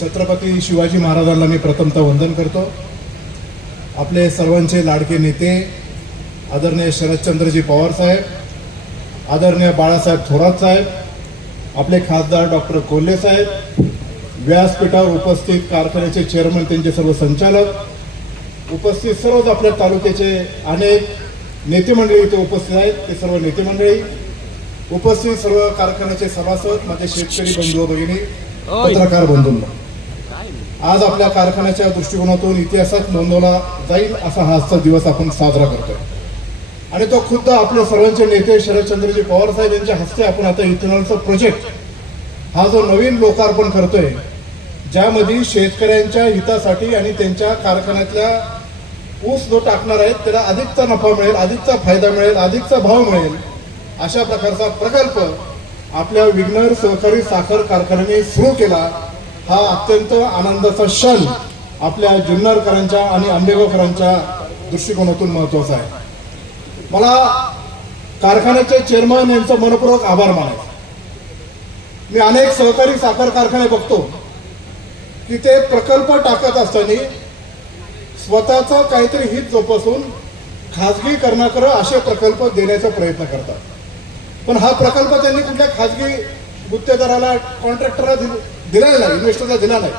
छत्रपती शिवाजी महाराजांना मी प्रथमतः वंदन करतो. आपले सर्वांचे लाडके नेते आदरणीय शरदचंद्रजी पवार साहेब आदरणीय बाळासाहेब थोरात साहेब आपले खासदार डॉक्टर कोल्हे साहेब व्यासपीठावर उपस्थित कारखान्याचे चेअरमन त्यांचे सर्व संचालक उपस्थित सर्वच आपल्या तालुक्याचे अनेक नेते मंडळी इथे उपस्थित आहेत. ते सर्व नेते मंडळी उपस्थित सर्व कारखान्याचे सभासद माझे शेतकरी बंधू भगिनी पत्रकार बंधूंना. आज आपल्या कारखान्याच्या दृष्टिकोनातून इतिहासात नोंदवला जाईल असा हा आजचा दिवस आपण साजरा करतोय. आणि तो खुद्द आपल्या सर्वांचे नेते शरदचंद्रजी पवार साहेब यांच्या हस्ते आपण आता इथेनॉलचा प्रोजेक्ट हा जो नवीन लोकार्पण करतोय ज्यामध्ये शेतकऱ्यांच्या हितासाठी आणि त्यांच्या कारखान्यातल्या ऊस जो टाकणार आहेत त्याला अधिकचा नफा मिळेल अधिकचा फायदा मिळेल अधिकचा भाव मिळेल अशा प्रकारचा प्रकल्प आपल्या विघ्नर सहकारी साखर कारखान्याने सुरू केला. हा अत्यंत आनंदाचा क्षण आपल्या जुन्नरकरांच्या आणि आंबेगावकरांच्या दृष्टिकोनातून महत्त्वाचा आहे. मला कारखान्याचे चेअरमन यांचं मनपूर्वक आभार मानायचा मी अनेक सहकारी साखर कारखाने बघतो की ते प्रकल्प टाकत असताना स्वतःचं काहीतरी हित जोपासून खाजगीकरणाकडं असे प्रकल्प देण्याचा प्रयत्न करतात. पण हा प्रकल्प त्यांनी कुठल्या खाजगी गुत्तेदाराला कॉन्ट्रॅक्टरला दिलेला नाही इन्व्हेस्टरला दिला नाही.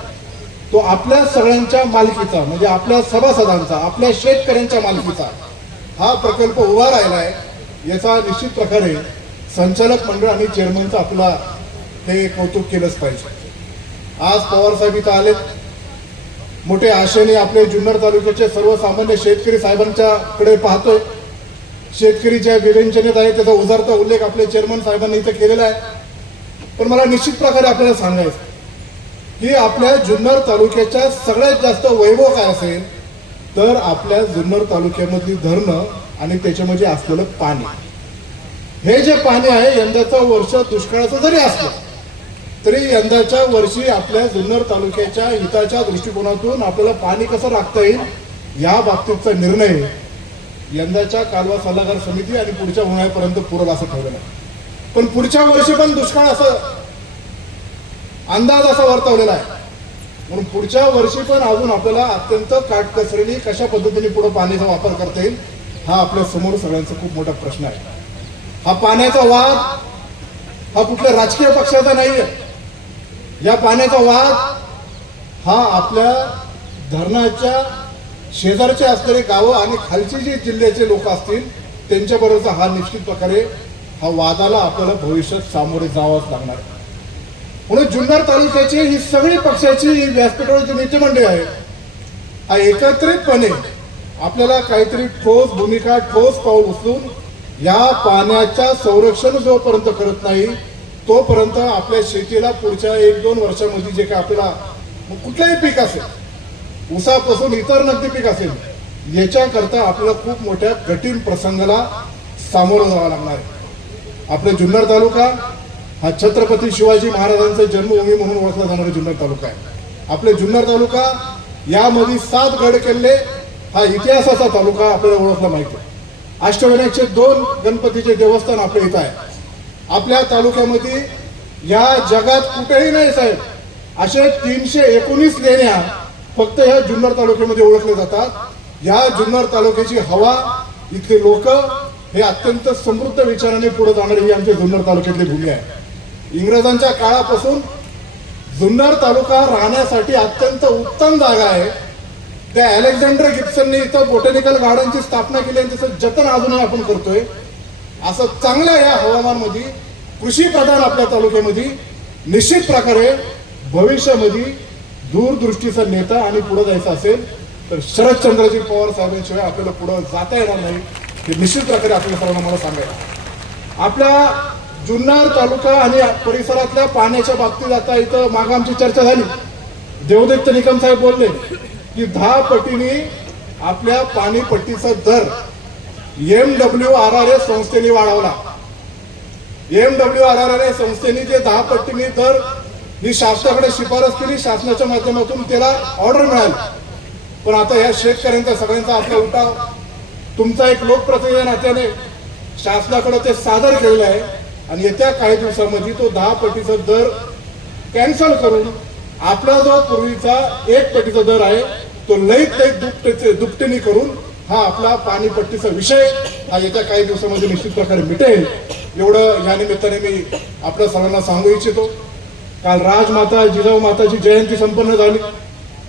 तो आपल्या सगळ्यांच्या मालकीचा म्हणजे आपल्या सभासदांचा आपल्या शेतकऱ्यांच्या मालकीचा हा प्रकल्प उभा राहिला आहे याचा निश्चित प्रकारे संचालक मंडळ आणि चेअरमनचं आपला हे कौतुक केलंच पाहिजे. आज पवारसाहेब इथं आलेत. मोठे आशेने आपले जुन्नर तालुक्याचे सर्वसामान्य शेतकरी साहेबांच्या कडे पाहतोय. शेतकरी ज्या विवेचनेत आहे त्याचा उजारता उल्लेख आपले चेअरमन साहेबांनी इथं केलेला आहे. पण मला निश्चित प्रकारे आपल्याला सांगायचं की आपल्या जुन्नर तालुक्याच्या सगळ्यात जास्त वैभव काय असेल तर आपल्या जुन्नर तालुक्यामधली धरणं आणि त्याच्यामध्ये असलेलं पाणी. हे जे पाणी आहे यंदाचं वर्ष दुष्काळाचं जरी असलं तरी यंदाच्या वर्षी आपल्या जुन्नर तालुक्याच्या हिताच्या दृष्टिकोनातून आपल्याला पाणी कसं राखता येईल या बाबतीतचा निर्णय यंदाच्या कालवा सल्लागार समिती आणि पुढच्या उन्हाळ्यापर्यंत पुरल असं ठरवलं. आहे पण पुढच्या वर्षी पण दुष्काळ असं अंदाज असा वर्तवलेला आहे. म्हणून पुढच्या वर्षी पण अजून आपल्याला अत्यंत काटकसरीने कशा पद्धतीने पुढे पाण्याचा वापर करता येईल हा आपल्यासमोर सगळ्यांचा खूप मोठा प्रश्न आहे. हा पाण्याचा वाद हा कुठल्या राजकीय पक्षाचा नाहीये. या पाण्याचा वाद हा आपल्या धरणाच्या शेजारचे असलेले गावं आणि खालची जी जिल्ह्याचे लोक असतील त्यांच्याबरोबरचा हा निश्चित प्रकारे हा वादाला आपल्याला भविष्यात सामोरे जावंच लागणार. म्हणून जुन्नर तालुक्याची ही सगळी पक्षाची ही व्यासपीठावरची नेतेमंडळी आहे. हा एकत्रितपणे आपल्याला काहीतरी ठोस भूमिका ठोस पाऊल उचलून या पाण्याच्या संरक्षण जोपर्यंत करत नाही तोपर्यंत आपल्या शेतीला पुढच्या एक दोन वर्षामध्ये जे काय आपल्याला कुठलंही पीक असेल उसापासून इतर नगदी पीक असेल याच्याकरता आपल्याला खूप मोठ्या कठीण प्रसंगाला सामोरं जावं लागणार आहे. आपला जुन्नर तालुका हा छत्रपती शिवाजी महाराजांचा जन्मभूमी म्हणून ओळखला जाणारा जुन्नर तालुका आहे. आपले जुन्नर तालुका यामध्ये सात गड किल्ले हा इतिहासाचा तालुका आपल्याला ओळखला माहिती आहे. अष्टविनायकचे दोन गणपतीचे देवस्थान आपल्या इथं आहे. आपल्या तालुक्यामध्ये या जगात कुठेही नाही साहेब. असे तीनशे एकोणीस लेण्या फक्त ह्या जुन्नर तालुक्यामध्ये ओळखल्या जातात. या जुन्नर तालुक्याची हवा इथले लोक हे अत्यंत समृद्ध विचाराने पुढे जाणारी ही आमच्या जुन्नर तालुक्यातली भूमी आहे. इंग्रजांच्या काळापासून जुन्नर तालुका राहण्यासाठी अत्यंत उत्तम जागा आहे. त्या अलेक्झांडर गिप्सनने इथं बोटॅनिकल गार्डनची स्थापना केली आणि त्याचं जतन अजूनही आपण करतोय. असं चांगल्या या हवामानमध्ये कृषी प्रधान आपल्या तालुक्यामध्ये निश्चित प्रकारे भविष्यामध्ये दूरदृष्टीचा नेता आणि पुढे जायचं असेल तर शरदचंद्रजी पवार साहेबांशिवाय आपल्याला पुढे जाता येणार नाही. हे निश्चित प्रकारे आपल्या सर्वांना मला सांगायचं आपल्या जुन्नर तालुका आणि परिसरातल्या पाण्याच्या बाबतीत आता इथं माग आमची चर्चा झाली. देवदत्त निकम साहेब बोलले की दहा पटीने आपल्या पाणीपट्टीचा दर M W R R S संस्थेने वाढवला. M W R R R S संस्थेने जे दहा पट्टीने दर ही शासनाकडे शिफारस केली शासनाच्या माध्यमातून त्याला ऑर्डर मिळाली. पण आता या शेतकऱ्यांचा सगळ्यांचा आपला उठाव तुमचा एक लोकप्रतिनिधी नात्याने शासनाकडे ते सादर केलेलं आहे. आणि येत्या काही दिवसामध्ये तो दहा पटीचा दर कॅन्सल करून आपला जो पूर्वीचा एक पटीचा दर आहे तो लईत लईत दुपटीचे दुपटीने करून हा आपला पाणीपट्टीचा विषय हा येत्या काही दिवसामध्ये निश्चित प्रकारे मिटेल. एवढं या निमित्ताने मी आपल्या सर्वांना सांगू इच्छितो. काल राजमाता जिजाऊ माताची जयंती संपन्न झाली.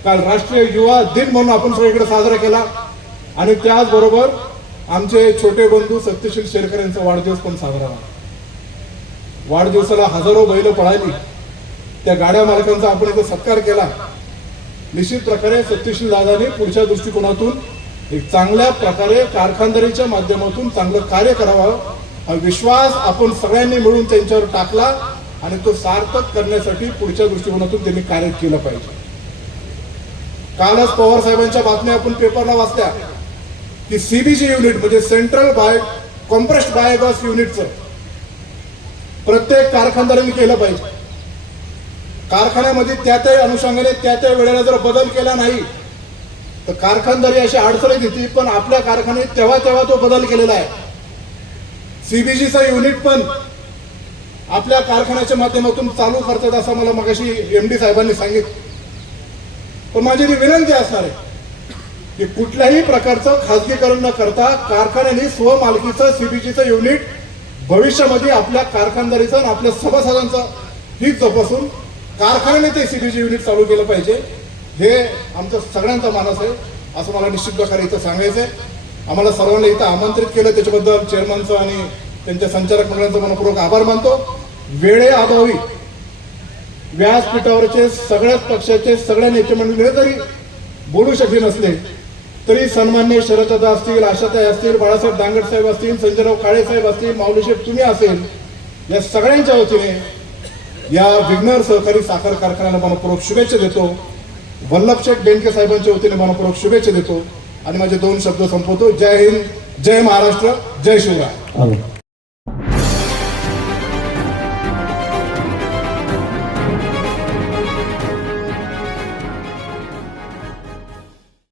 काल राष्ट्रीय युवा दिन म्हणून आपण सगळीकडे साजरा केला. आणि त्याचबरोबर आमचे छोटे बंधू सत्यशील शेरकर यांचा वाढदिवस पण साजरा झाला. वाढदिवसाला हजारो बैल पळाली. त्या गाड्या मालकांचा आपण इथं सत्कार केला. निश्चित प्रकारे सत्यशील दादाने पुढच्या दृष्टिकोनातून एक चांगल्या प्रकारे कारखानदारीच्या माध्यमातून चांगलं कार्य करावं हा विश्वास आपण सगळ्यांनी मिळून त्यांच्यावर टाकला आणि तो सार्थक करण्यासाठी पुढच्या दृष्टिकोनातून त्यांनी कार्य केलं पाहिजे. कालच पवार साहेबांच्या बातम्या आपण पेपरला वाचल्या. की सीबीजी युनिट म्हणजे सेंट्रल बाय कॉम्प्रेस्ड बायोगॅस युनिटचं प्रत्येक कारखानदारांनी केलं पाहिजे. कारखान्यामध्ये त्या त्या अनुषंगाने त्या त्या वेळेला जर बदल केला नाही तर कारखानदारी अशी अडचणीत येते पण आपल्या कारखान्यात तेव्हा तेव्हा तो बदल केलेला आहे. सीबीजीचा युनिट पण आपल्या कारखान्याच्या माध्यमातून चालू करतात असं मला मगाशी एम डी साहेबांनी सांगितलं. पण माझी ती विनंती असणार आहे की कुठल्याही प्रकारचं खाजगीकरण न करता कारखान्याने स्वमालकीचं सीबीजीचं युनिट भविष्यामध्ये आपल्या कारखानदारीचं आणि आपल्या सभासदांचं हित जपासून कारखान्याने ते सीबीजी युनिट चालू केलं पाहिजे. हे आमचं सगळ्यांचा मानस आहे. असं मला निश्चित प्रकारे इथं सांगायचं आहे आम्हाला सर्वांना इथं आमंत्रित केलं. त्याच्याबद्दल चेअरमनचं आणि त्यांच्या संचालक मंडळाचा मनपूर्वक आभार मानतो. वेळेअभावी व्यासपीठावरचे सगळ्याच पक्षाचे सगळ्या नेते मंडळी जरी बोलू शकले नसले तरी सन्मान्य शरददादा असतील आशाताई असतील बाळासाहेब दांगड साहेब असतील संजयराव काळे साहेब असतील माऊलीशेठ तुम्ही असेल या सगळ्यांच्या वतीने या विघ्नर सहकारी साखर कारखान्याला मनपूर्वक शुभेच्छा देतो. वल्लभ शेठ बेनके साहेबांच्या वतीने मनपूर्वक शुभेच्छा देतो. आणि माझे दोन शब्द संपवतो. जय हिंद जय महाराष्ट्र जय शिवराय.